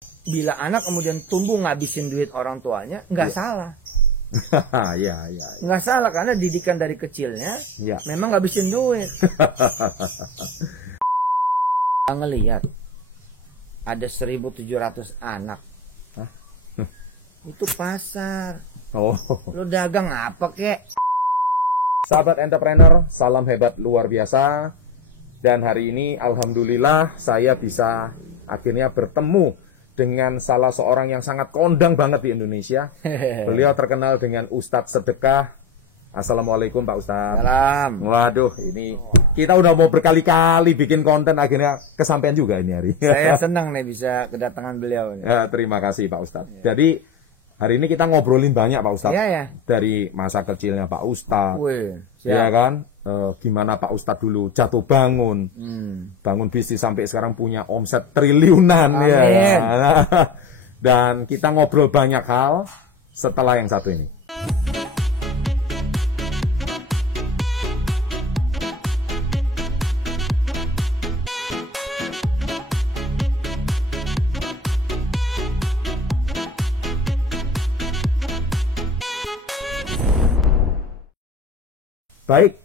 Bila anak kemudian tumbuh ngabisin duit orang tuanya, nggak salah. Ya. Nggak salah karena didikan dari kecilnya memang ngabisin duit. Ngelihat ada 1.700 anak. Itu pasar. Lo dagang apa kek? Sahabat entrepreneur, salam hebat luar biasa. Dan hari ini alhamdulillah saya bisa akhirnya bertemu dengan salah seorang yang sangat kondang banget di Indonesia. Beliau terkenal dengan Ustadz Sedekah. Assalamualaikum Pak Ustadz. Salam. Waduh, ini kita udah mau berkali-kali bikin konten, akhirnya kesampaian juga ini hari. Saya senang nih bisa kedatangan beliau. Ya, terima kasih Pak Ustadz. Jadi hari ini kita ngobrolin banyak Pak Ustadz. Ya. Dari masa kecilnya Pak Ustadz. Ya Siap. kan? Gimana Pak Ustadz dulu jatuh bangun. Bangun bisnis sampai sekarang punya omset triliunan. Amin. Ya. Dan kita ngobrol banyak hal setelah yang satu ini. Baik,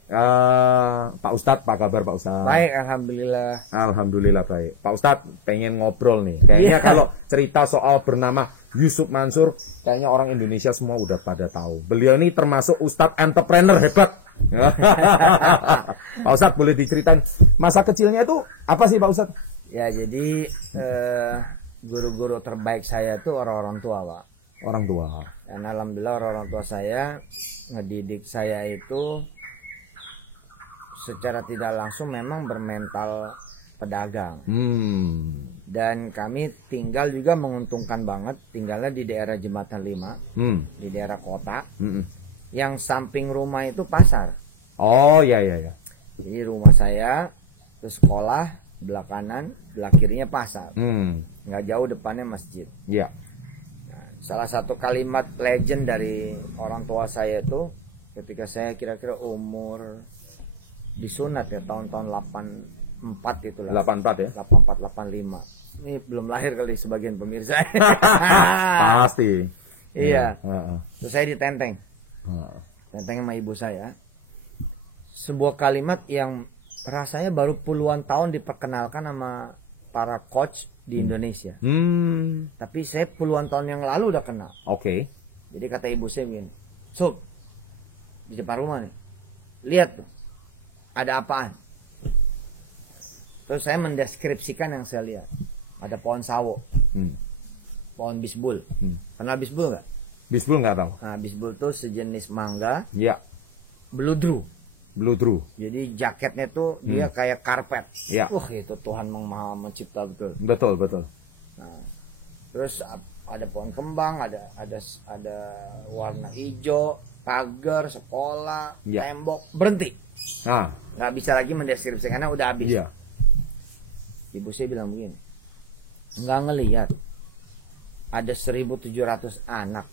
Pak Ustadz, apa kabar Pak Ustadz? Baik, alhamdulillah. Alhamdulillah baik. Pak Ustadz pengen ngobrol nih. Kayaknya kalau cerita soal bernama Yusuf Mansur, kayaknya orang Indonesia semua udah pada tahu. Beliau ini termasuk Ustadz entrepreneur hebat. Pak Ustadz boleh diceritain masa kecilnya itu apa sih Pak Ustadz? Ya, jadi guru-guru terbaik saya itu orang-orang tua, Pak. Orang tua. Dan alhamdulillah orang tua saya ngedidik saya itu secara tidak langsung memang bermental pedagang. Dan kami tinggal juga menguntungkan banget, tinggalnya di daerah Jembatan 5, di daerah kota, yang samping rumah itu pasar. Oh ya. Jadi rumah saya ke sekolah, belah kanan, belah kirinya pasar. Nggak jauh depannya masjid. Iya. Nah, salah satu kalimat legend dari orang tua saya itu ketika saya kira-kira umur disunat ya tahun-tahun 84 itulah. 84 ya? 84 85. Ini belum lahir kali sebagian pemirsa. Pasti. Iya. Terus saya ditenteng. Tenteng sama ibu saya. Sebuah kalimat yang rasanya baru puluhan tahun diperkenalkan sama para coach di Indonesia. Tapi saya puluhan tahun yang lalu udah kenal. Oke. Jadi kata ibu saya begini, Sob, di depan rumah nih, lihat tuh, ada apaan? Terus saya mendeskripsikan yang saya lihat. Ada pohon sawo, pohon bisbul. Kenal bisbul nggak? Bisbul nggak tahu. Nah, bisbul tuh sejenis mangga. Ya. Beludru. Jadi jaketnya tuh dia kayak karpet. Ya. Itu Tuhan Maha Mencipta betul. Betul. Nah, terus ada pohon kembang, ada warna hijau, pagar, sekolah, tembok, berhenti. Nggak bisa lagi mendeskripsikannya, udah habis. Iya. Ibu saya bilang begini, nggak ngelihat ada 1.700 anak.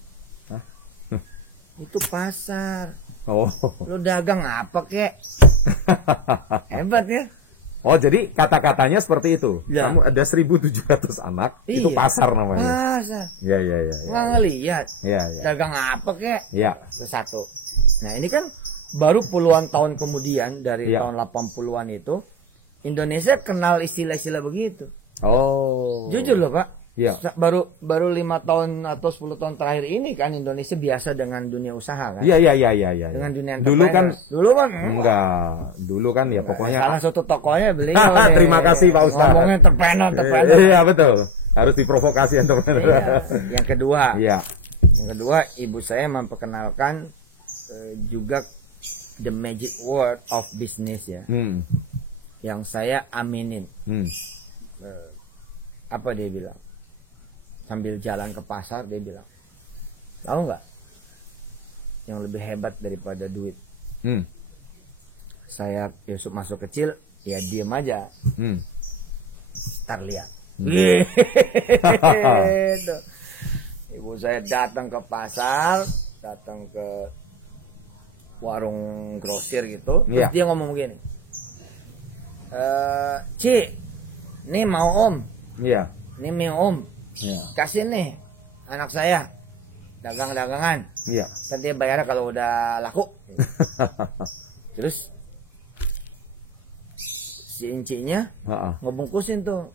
Itu pasar. Lo dagang apa kek? Hebat ya. Oh, jadi kata-katanya seperti itu. Ya. Kamu ada 1.700 anak, itu pasar namanya. Pasar. Iya. Nggak ngelihat. Iya. Dagang apa kek? Iya. Itu satu. Nah, ini kan baru puluhan tahun kemudian dari tahun 80-an itu Indonesia kenal istilah-istilah begitu. Oh. Jujur loh, Pak. Iya. Baru 5 tahun atau 10 tahun terakhir ini kan Indonesia biasa dengan dunia usaha kan. Iya. Dengan dunia Dulu kan enggak. Dulu kan ya pokoknya salah satu tokohnya beliau. Terima kasih Pak Ustadz. Ngomongnya entrepreneur. Iya, betul. Harus diprovokasi entrepreneur. Iya. Yang kedua. Iya. Yang kedua, ibu saya memperkenalkan juga the magic word of business ya. Yang saya aminin. Apa dia bilang? Sambil jalan ke pasar dia bilang, tahu nggak yang lebih hebat daripada duit? Saya Yusuf masuk kecil, ya diem aja. Ntar lihat. Gitu. Ibu saya datang ke pasar, datang ke warung grosir gitu, terus dia ngomong begini, Ci, nih mau om. Iya. Ini mau om. Ya. kasih nih anak saya dagang-dagangan. Iya. Kan dia bayarnya kalau udah laku. Terus si incinya Heeh. ngebungkusin tuh.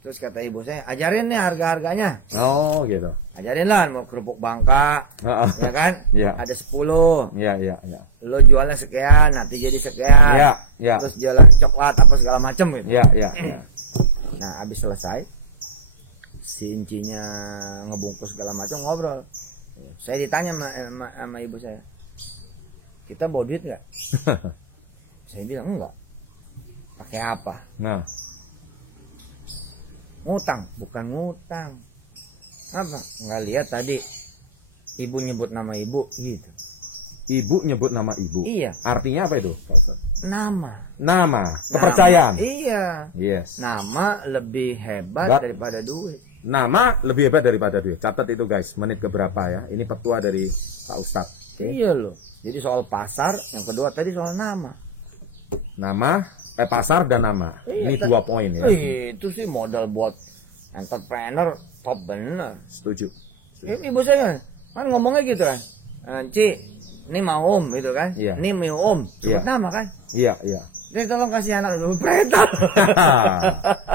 Terus kata ibu saya, ajarin nih harga-harganya. Oh, gitu. Ajarin lah, mau kerupuk Bangka, Heeh. ya kan? Iya. Ada 10. Iya, iya, iya. Lo jualnya sekian, nanti jadi sekian. Iya, iya. Terus jualan coklat apa segala macam gitu. Iya, iya, iya. Nah, habis selesai, si incinya ngebungkus segala macam, ngobrol. Saya ditanya sama ibu saya, kita bawa duit nggak? Saya bilang enggak. Pakai apa? Nah, Ngutang, bukan ngutang. Apa? Nggak lihat tadi ibu nyebut nama ibu gitu. ibu nyebut nama ibu. Iya. Artinya apa itu, Pak Ustaz? Nama. Nama, kepercayaan. Iya. Yes. Nama lebih hebat But- daripada duit. Nama lebih hebat daripada duit. Catat itu guys, menit keberapa ya? Ini petua dari Pak Ustadz. Oke. Iya loh. Jadi soal pasar, yang kedua tadi soal nama. Nama, pasar dan nama. Iya, Ini 2 poin ya. Itu sih modal buat entrepreneur top bener. Setuju. Ibu saya kan ngomongnya gitu kan. Ci, ini mau om gitu kan. Iya. Ini mau om. Sebut Iya. nama kan. Iya, iya. Jadi tolong kasih anak dulu pretal.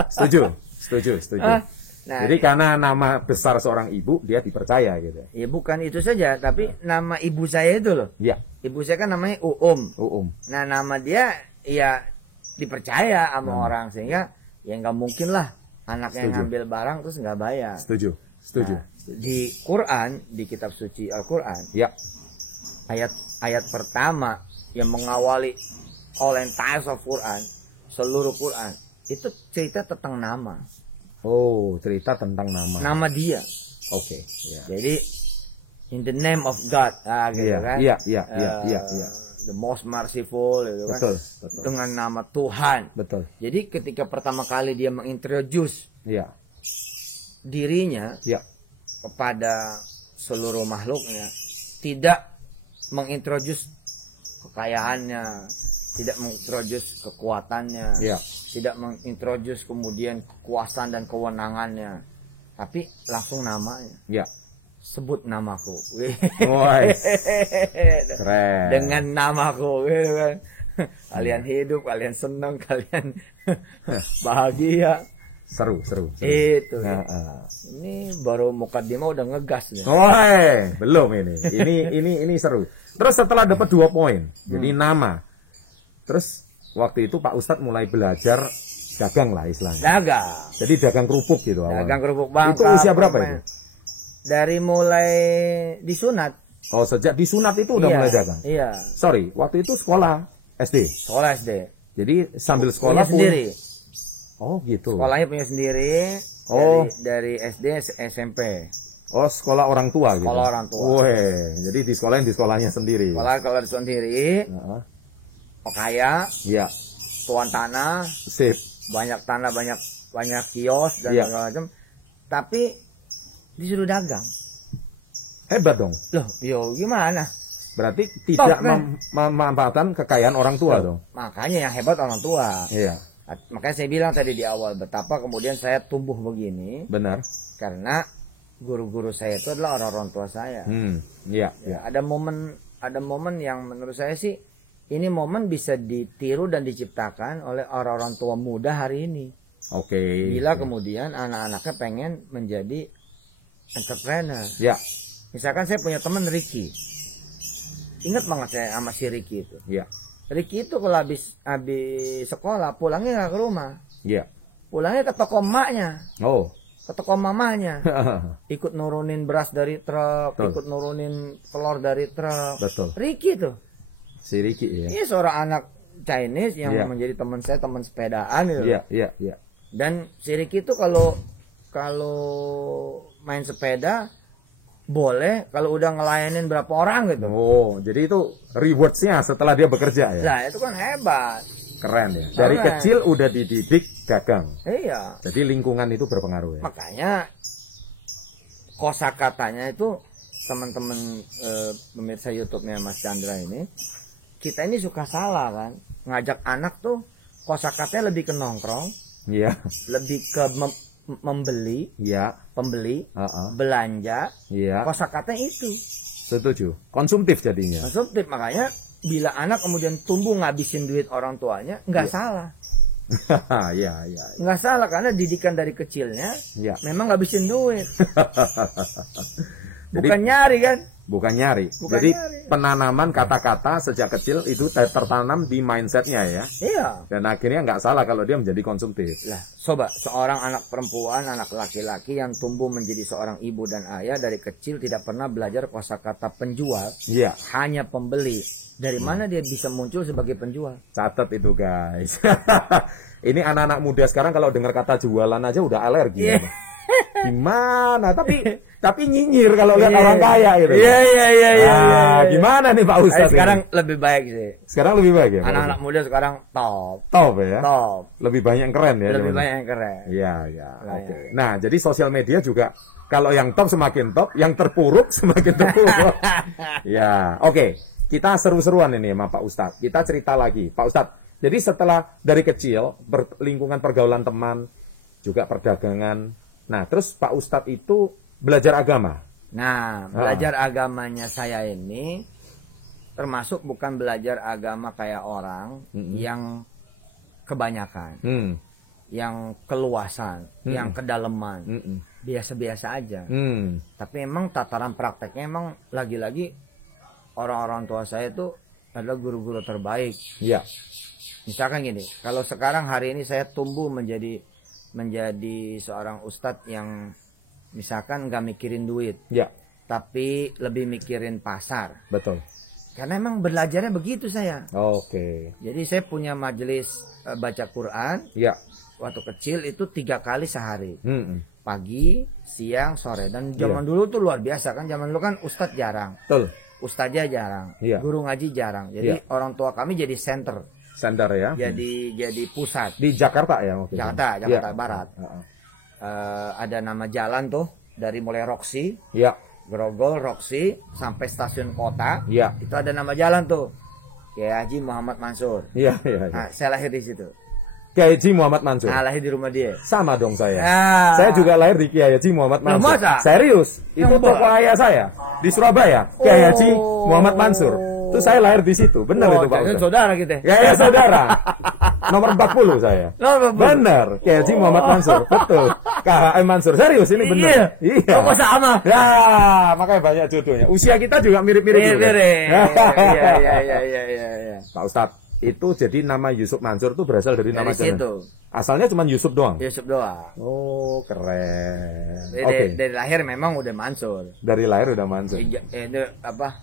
Setuju, setuju, setuju. Nah, Jadi karena nama besar seorang ibu, dia dipercaya gitu. ya bukan itu saja, tapi nama ibu saya itu loh. Iya, Ibu saya kan namanya Uum. Nah, nama dia ya dipercaya sama orang, sehingga ya nggak mungkin lah anaknya Setuju. ngambil barang terus nggak bayar. setuju, setuju. Nah, di Quran, di kitab suci Al-Quran, Ya, ayat pertama yang mengawali all entire of Quran, seluruh Quran, itu cerita tentang nama. oh cerita tentang nama. Nama dia. Oke, ya. Jadi in the name of God, gitu Iya, kan? iya, iya, iya, Eh, iya, iya. The most merciful, gitu kan? Betul, betul, Dengan nama Tuhan. betul. Jadi ketika pertama kali dia mengintroduce Iya, dirinya iya, kepada seluruh makhluknya, tidak mengintroduce kekayaannya, tidak mengintroduce kekuatannya, iya. tidak mengintroduce kemudian kekuasaan dan kewenangannya, tapi langsung namanya. Iya. Sebut namaku. Woi, keren. Dengan namaku, gitu kan. Kalian hidup, kalian senang, kalian bahagia. Seru, seru. seru. Itu. Nah, Ini baru mukadimah udah ngegas nih. Woi, belum ini. Ini seru. Terus setelah dapat 2 poin, jadi nama. Terus waktu itu Pak Ustadz mulai belajar dagang lah istilahnya. Dagang. Jadi dagang kerupuk gitu awal. Dagang kerupuk Bangka. Itu usia berapa permen. itu? Dari mulai disunat. Oh, sejak disunat itu udah Iya, mulai dagang. Iya. Sorry, waktu itu sekolah SD. Sekolah SD. Jadi sambil sekolah Punya sendiri. Oh, gitu. Sekolahnya punya sendiri. Oh. Dari SD SMP. Oh, sekolah orang tua gitu. Sekolah orang tua. Weh, jadi di sekolahnya sendiri. Sekolah kalau sendiri. Heeh. Kaya. Iya, Tuan tanah. sip. Banyak tanah, banyak kios dan Iya. segala macam. Tapi disuruh dagang. Hebat dong. Loh, yo gimana? Berarti tidak kan? memanfaatkan kekayaan orang tua dong. Makanya yang hebat orang tua. Iya, Makanya saya bilang tadi di awal betapa kemudian saya tumbuh begini benar. karena guru-guru saya itu adalah orang-orang tua saya. Iya, Ya, iya. ada momen yang menurut saya sih ini momen bisa ditiru dan diciptakan oleh orang-orang tua muda hari ini. Oke. Bila kemudian anak-anaknya pengen menjadi entrepreneur. Ya, Misalkan saya punya teman Ricky. Ingat banget saya sama si Ricky itu. ya, Ricky itu kalau habis sekolah pulangnya nggak ke rumah. ya. Pulangnya ke toko emaknya, Oh. ke toko mamanya. Ikut nurunin beras dari truk, Betul. ikut nurunin telur dari truk. Betul. Ricky tuh. Si Ricky ya. Ini seorang anak Chinese yang Iya. menjadi teman saya, teman sepedaan gitu. Iya, iya, iya. Dan si Ricky itu kalau main sepeda boleh kalau udah ngelayanin berapa orang gitu. Oh, jadi itu rewards-nya setelah dia bekerja ya. Nah, itu kan hebat. Keren ya. Dari Keren. kecil udah dididik dagang. Iya. Jadi lingkungan itu berpengaruh ya. Makanya kosakatanya itu teman-teman pemirsa YouTube-nya Mas Chandra ini, kita ini suka salah kan, ngajak anak tuh kosakatanya lebih ke nongkrong, Iya. lebih ke membeli, Ya. pembeli, belanja, Ya. kosakata itu. Setuju. Konsumtif jadinya. Konsumtif, makanya bila anak kemudian tumbuh ngabisin duit orang tuanya, nggak salah. Ya, ya. Nggak salah, karena didikan dari kecilnya Ya. memang ngabisin duit. Jadi- Bukan nyari kan? Bukan nyari. Bukan Jadi nyari. penanaman kata-kata sejak kecil itu tertanam di mindsetnya ya. Iya. Dan akhirnya nggak salah kalau dia menjadi konsumtif. Lah, coba seorang anak perempuan, anak laki-laki yang tumbuh menjadi seorang ibu dan ayah dari kecil tidak pernah belajar kosakata penjual, Iya. hanya pembeli. Dari mana dia bisa muncul sebagai penjual? Catat itu guys. Ini anak-anak muda sekarang kalau dengar kata jualan aja udah alergi. Iya. Ya. Gimana? Tapi nyinyir kalau lihat orang kaya gitu. Iya. Gimana nih Pak Ustadz? Sekarang ini? lebih baik sih. Sekarang lebih baik ya. Pak Anak-anak Ustadz? muda sekarang top. Top ya. Top. Lebih banyak yang keren ya. Lebih teman-teman? banyak yang keren. Iya, ya. Nah, Oke. ya. Nah, jadi sosial media juga kalau yang top semakin top, yang terpuruk semakin terpuruk. Ya, oke. Kita seru-seruan ini sama Pak Ustadz. Kita cerita lagi, Pak Ustadz. Jadi setelah dari kecil lingkungan pergaulan teman, juga perdagangan. Nah, terus Pak Ustadz itu belajar agama. Nah, belajar agamanya saya ini termasuk bukan belajar agama kayak orang yang kebanyakan, yang keluasan, yang kedalaman, biasa-biasa aja. Tapi emang tataran prakteknya emang lagi-lagi orang-orang tua saya itu adalah guru-guru terbaik. Iya. Misalkan gini, kalau sekarang hari ini saya tumbuh menjadi seorang ustadz yang misalkan nggak mikirin duit, Iya. tapi lebih mikirin pasar. Betul. Karena emang belajarnya begitu saya. Oke. Jadi saya punya majelis baca Quran. Iya. Waktu kecil itu 3 kali sehari. Pagi, siang, sore. Dan zaman Iya. dulu tuh luar biasa kan. Zaman dulu kan ustadz jarang. Betul. Ustadznya jarang. Iya. Guru ngaji jarang. Jadi Iya. orang tua kami jadi center. Sender ya. Jadi pusat. Di Jakarta ya waktu itu? Jakarta Iya. Barat. Ada nama jalan tuh. Dari mulai Roxy, Iya. Grogol, Roxy, sampai stasiun kota. Iya. Itu ada nama jalan tuh. Kiai Haji Muhammad Mansur. Iya, iya. Nah, saya lahir di situ. Kiai Haji Muhammad Mansur. Nah, lahir di rumah dia. Sama dong saya. Ah. Saya juga lahir di Kiai Haji Muhammad Loh, Mansur. masa? Serius. Itu Yang toko ayah saya di Surabaya. Kiai Haji Muhammad Mansur. Itu saya lahir di situ. Benar itu Pak jadi Ustadz. saudara kita. Ya saudara. Nomor 40 saya. Nomor 40. Benar. Kiai Haji Muhammad Mansur. Betul. KHM Mansur. Serius ini benar. Iya. Kok sama? Ya, makanya banyak jodohnya. Usia kita juga mirip-mirip juga. Iya. Pak Ustadz, itu jadi nama Yusuf Mansur itu berasal dari nama Dari jalan. situ. Asalnya cuma Yusuf doang. Yusuf doang. Oh, keren. Dari lahir memang udah Mansur. Dari lahir udah Mansur. Itu apa?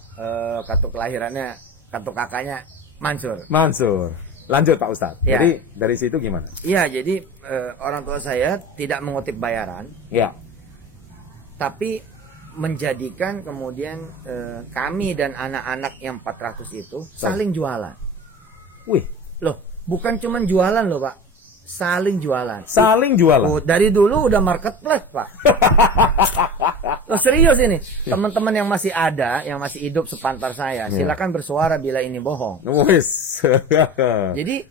Kartu kelahirannya, kartu kakaknya Mansur. Mansur. Lanjut Pak Ustadz. Ya. Jadi dari situ gimana? Iya, jadi orang tua saya tidak mengutip bayaran, Ya. tapi menjadikan kemudian kami dan anak-anak yang 400 itu saling jualan. Wih, Loh, bukan cuma jualan loh, Pak. Saling jualan. saling jualan. Oh, dari dulu udah marketplace, Pak. Loh, serius ini. Teman-teman yang masih ada, yang masih hidup sepantar saya, silakan bersuara bila ini bohong. Wis. Jadi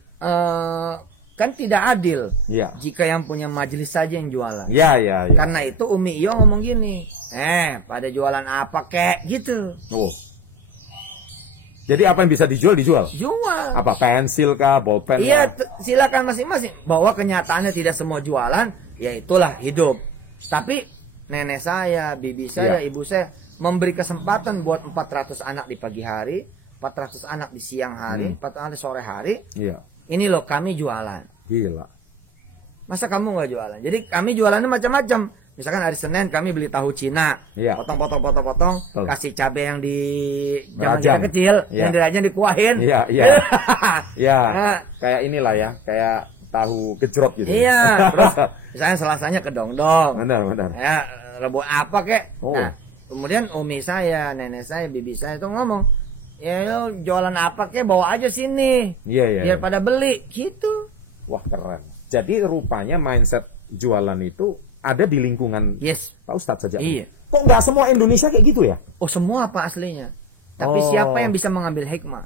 kan tidak adil Ya. jika yang punya majelis saja yang jualan. Ya. Karena itu Umi Iyo ngomong gini, pada jualan apa kek gitu. Oh. Jadi apa yang bisa dijual dijual? Jual. Apa pensil kah, bolpen? Iya, kah? silakan masing-masing. Bahwa kenyataannya tidak semua jualan, ya itulah hidup. Tapi nenek saya, bibi saya, Iya. ibu saya memberi kesempatan buat 400 anak di pagi hari, 400 anak di siang hari, 400 anak di sore hari. Iya. Ini loh kami jualan. Gila. Masa kamu nggak jualan? Jadi kami jualannya macam-macam. Misalkan hari Senin kami beli tahu Cina, Iya. potong, Betul. kasih cabai yang di zaman Rajang. kita kecil, Iya. yang dirajang dikuahin. Iya. Ya. Nah, Kayak inilah ya, kayak tahu gejrot gitu. iya, terus misalnya Selasanya kedongdong. Benar. Ya, rebut apa kek? Oh. Nah, kemudian umi saya, nenek saya, bibi saya itu ngomong, ya lo jualan apa kek, bawa aja sini. Iya. Biar pada beli, gitu. Wah, keren. Jadi rupanya mindset jualan itu ada di lingkungan Yes. Pak Ustadz saja. Iya. Kok nggak semua Indonesia kayak gitu ya? Oh, semua apa aslinya? Tapi Oh. siapa yang bisa mengambil hikmah?